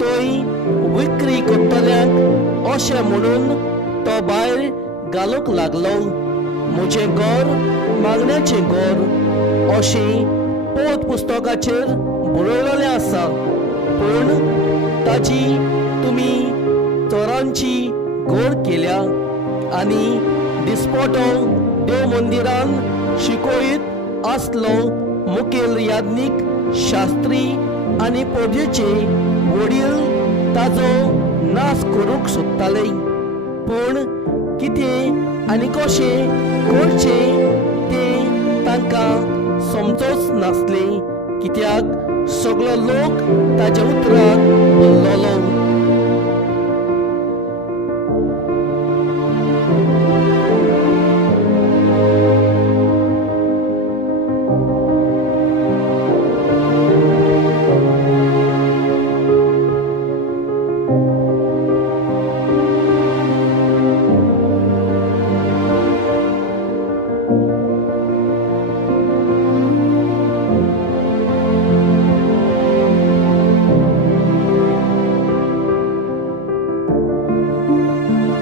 तोय विक्री करतल्यांक अशें म्हणून तो भायर घालूंक लागलो. म्हजें घर मागण्याचें घर अशें पोत पुस्तकाचेर बरयलेलें आसा. पूण ताची तुमी चोरांची घोड केल्या आनी दिसपटो देव मंदिरान शिकोयत आसलो मुखेल याज्ञीक शास्त्री आनी प्रजेचे वडील ताजो नाश करूंक सोदताले. पूण कितें आनी कशें करचें तें तांकां समजोच नासलें, कित्याक सगळो लोक ताच्या उतराक भरलोलो.